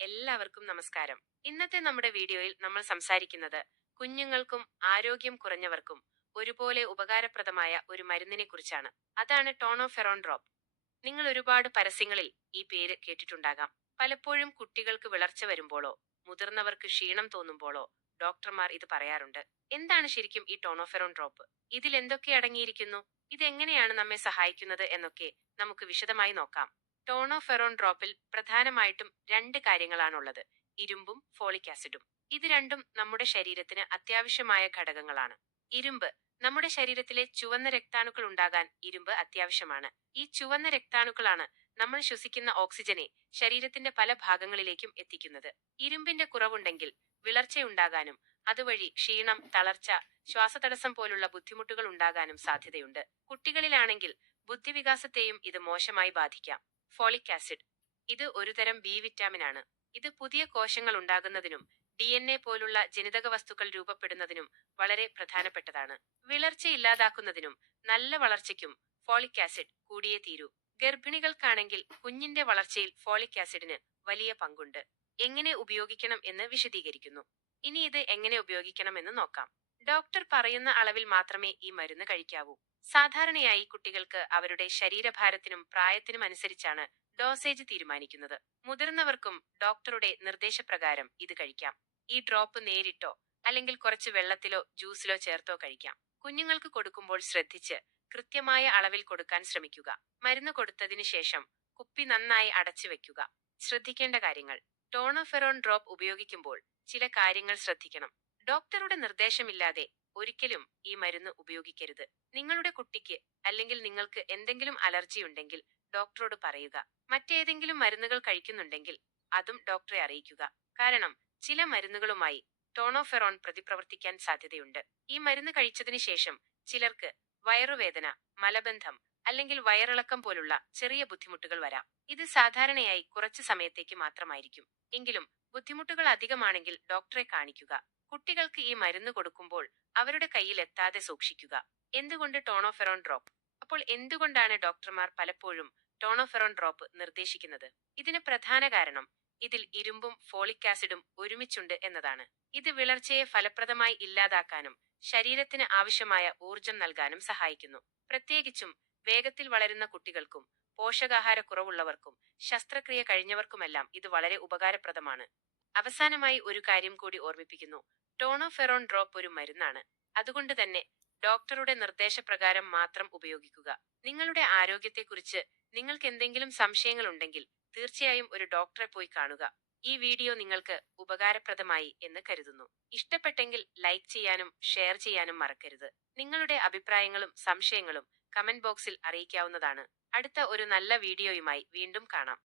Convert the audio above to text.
എല്ലാവർക്കും നമസ്കാരം. ഇന്നത്തെ നമ്മുടെ വീഡിയോയിൽ നമ്മൾ സംസാരിക്കുന്നത് കുഞ്ഞുങ്ങൾക്കും ആരോഗ്യം കുറഞ്ഞവർക്കും ഒരുപോലെ ഉപകാരപ്രദമായ ഒരു മരുന്നിനെ കുറിച്ചാണ്. അതാണ് ടോണോഫെറോൺ ഡ്രോപ്പ്. നിങ്ങൾ ഒരുപാട് പരസ്യങ്ങളിൽ ഈ പേര് കേട്ടിട്ടുണ്ടാകാം. പലപ്പോഴും കുട്ടികൾക്ക് വിളർച്ച വരുമ്പോഴോ മുതിർന്നവർക്ക് ക്ഷീണം തോന്നുമ്പോഴോ ഡോക്ടർമാർ ഇത് പറയാറുണ്ട്. എന്താണ് ശരിക്കും ഈ ടോണോഫെറോൺ ഡ്രോപ്പ്? ഇതിൽ എന്തൊക്കെ അടങ്ങിയിരിക്കുന്നു? ഇതെങ്ങനെയാണ് നമ്മെ സഹായിക്കുന്നത് എന്നൊക്കെ നമുക്ക് വിശദമായി നോക്കാം. ടോണോഫെറോൺ ഡ്രോപ്പിൽ പ്രധാനമായിട്ടും രണ്ട് കാര്യങ്ങളാണുള്ളത്: ഇരുമ്പും ഫോളിക് ആസിഡും. ഇത് രണ്ടും നമ്മുടെ ശരീരത്തിന് അത്യാവശ്യമായ ഘടകങ്ങളാണ്. ഇരുമ്പ്: നമ്മുടെ ശരീരത്തിലെ ചുവന്ന രക്താണുക്കൾ ഉണ്ടാകാൻ ഇരുമ്പ് അത്യാവശ്യമാണ്. ഈ ചുവന്ന രക്താണുക്കളാണ് നമ്മൾ ശ്വസിക്കുന്ന ഓക്സിജനെ ശരീരത്തിന്റെ പല ഭാഗങ്ങളിലേക്കും എത്തിക്കുന്നത്. ഇരുമ്പിന്റെ കുറവുണ്ടെങ്കിൽ വിളർച്ചയുണ്ടാകാനും അതുവഴി ക്ഷീണം, തളർച്ച, ശ്വാസതടസ്സം പോലുള്ള ബുദ്ധിമുട്ടുകൾ ഉണ്ടാകാനും സാധ്യതയുണ്ട്. കുട്ടികളിലാണെങ്കിൽ ബുദ്ധിവികാസത്തെയും ഇത് മോശമായി ബാധിക്കാം. ഫോളിക് ആസിഡ്: ഇത് ഒരുതരം ബി വിറ്റാമിനാണ്. ഇത് പുതിയ കോശങ്ങൾ ഉണ്ടാകുന്നതിനും DNA പോലുള്ള ജനിതക വസ്തുക്കൾ രൂപപ്പെടുന്നതിനും വളരെ പ്രധാനപ്പെട്ടതാണ്. വിളർച്ച ഇല്ലാതാക്കുന്നതിനും നല്ല വളർച്ചയ്ക്കും ഫോളിക് ആസിഡ് കൂടിയേ തീരൂ. ഗർഭിണികൾക്കാണെങ്കിൽ കുഞ്ഞിന്റെ വളർച്ചയിൽ ഫോളിക് ആസിഡിന് വലിയ പങ്കുണ്ട്. എങ്ങനെ ഉപയോഗിക്കണം എന്ന് വിശദീകരിക്കുന്നു. ഇനി ഇത് എങ്ങനെ ഉപയോഗിക്കണമെന്ന് നോക്കാം. ഡോക്ടർ പറയുന്ന അളവിൽ മാത്രമേ ഈ മരുന്ന് കഴിക്കാവൂ. സാധാരണയായി കുട്ടികൾക്ക് അവരുടെ ശരീരഭാരത്തിനും പ്രായത്തിനും അനുസരിച്ചാണ് ഡോസേജ് തീരുമാനിക്കുന്നത്. മുതിർന്നവർക്കും ഡോക്ടറുടെ നിർദ്ദേശപ്രകാരം ഇത് കഴിക്കാം. ഈ ഡ്രോപ്പ് നേരിട്ടോ അല്ലെങ്കിൽ കുറച്ച് വെള്ളത്തിലോ ജ്യൂസിലോ ചേർത്തോ കഴിക്കാം. കുഞ്ഞുങ്ങൾക്ക് കൊടുക്കുമ്പോൾ ശ്രദ്ധിച്ച് കൃത്യമായ അളവിൽ കൊടുക്കാൻ ശ്രമിക്കുക. മരുന്ന് കൊടുത്തതിനു ശേഷം കുപ്പി നന്നായി അടച്ചു വെക്കുക. ശ്രദ്ധിക്കേണ്ട കാര്യങ്ങൾ: ടോണോഫെറോൺ ഡ്രോപ്പ് ഉപയോഗിക്കുമ്പോൾ ചില കാര്യങ്ങൾ ശ്രദ്ധിക്കണം. ഡോക്ടറുടെ നിർദ്ദേശമില്ലാതെ ഒരിക്കലും ഈ മരുന്ന് ഉപയോഗിക്കരുത്. നിങ്ങളുടെ കുട്ടിക്ക് അല്ലെങ്കിൽ നിങ്ങൾക്ക് എന്തെങ്കിലും അലർജി ഉണ്ടെങ്കിൽ ഡോക്ടറോട് പറയുക. മറ്റേതെങ്കിലും മരുന്നുകൾ കഴിക്കുന്നുണ്ടെങ്കിൽ അതും ഡോക്ടറെ അറിയിക്കുക. കാരണം ചില മരുന്നുകളുമായി ടോണോഫെറോൺ പ്രതിപ്രവർത്തിക്കാൻ സാധ്യതയുണ്ട്. ഈ മരുന്ന് കഴിച്ചതിന് ശേഷം ചിലർക്ക് വയറുവേദന, മലബന്ധം അല്ലെങ്കിൽ വയറിളക്കം പോലുള്ള ചെറിയ ബുദ്ധിമുട്ടുകൾ വരാം. ഇത് സാധാരണയായി കുറച്ച് സമയത്തേക്ക് മാത്രമായിരിക്കും. എങ്കിലും ബുദ്ധിമുട്ടുകൾ അധികമാണെങ്കിൽ ഡോക്ടറെ കാണിക്കുക. കുട്ടികൾക്ക് ഈ മരുന്ന് കൊടുക്കുമ്പോൾ അവരുടെ കയ്യിൽ എത്താതെ സൂക്ഷിക്കുക. എന്തുകൊണ്ട് ടോണോഫെറോൺ ഡ്രോപ്പ്? അപ്പോൾ എന്തുകൊണ്ടാണ് ഡോക്ടർമാർ പലപ്പോഴും ടോണോഫെറോൺ ഡ്രോപ്പ് നിർദ്ദേശിക്കുന്നത്? ഇതിന് പ്രധാന കാരണം ഇതിൽ ഇരുമ്പും ഫോളിക് ആസിഡും ഒരുമിച്ചുണ്ട് എന്നതാണ്. ഇത് വിളർച്ചയെ ഫലപ്രദമായി ഇല്ലാതാക്കാനും ശരീരത്തിന് ആവശ്യമായ ഊർജം നൽകാനും സഹായിക്കുന്നു. പ്രത്യേകിച്ചും വേഗത്തിൽ വളരുന്ന കുട്ടികൾക്കും പോഷകാഹാരക്കുറവുള്ളവർക്കും ശസ്ത്രക്രിയ കഴിഞ്ഞവർക്കുമെല്ലാം ഇത് വളരെ ഉപകാരപ്രദമാണ്. അവസാനമായി ഒരു കാര്യം കൂടി ഓർമ്മിപ്പിക്കുന്നു: ടോണോഫെറോൺ ഡ്രോപ്പ് ഒരു മരുന്നാണ്. അതുകൊണ്ട് തന്നെ ഡോക്ടറുടെ നിർദ്ദേശപ്രകാരം മാത്രം ഉപയോഗിക്കുക. നിങ്ങളുടെ ആരോഗ്യത്തെക്കുറിച്ച് നിങ്ങൾക്ക് എന്തെങ്കിലും സംശയങ്ങൾ ഉണ്ടെങ്കിൽ തീർച്ചയായും ഒരു ഡോക്ടറെ പോയി കാണുക. ഈ വീഡിയോ നിങ്ങൾക്ക് ഉപകാരപ്രദമായി എന്ന് കരുതുന്നു. ഇഷ്ടപ്പെട്ടെങ്കിൽ ലൈക്ക് ചെയ്യാനും ഷെയർ ചെയ്യാനും മറക്കരുത്. നിങ്ങളുടെ അഭിപ്രായങ്ങളും സംശയങ്ങളും കമന്റ് ബോക്സിൽ അറിയിക്കാവുന്നതാണ്. അടുത്ത ഒരു നല്ല വീഡിയോയുമായി വീണ്ടും കാണാം.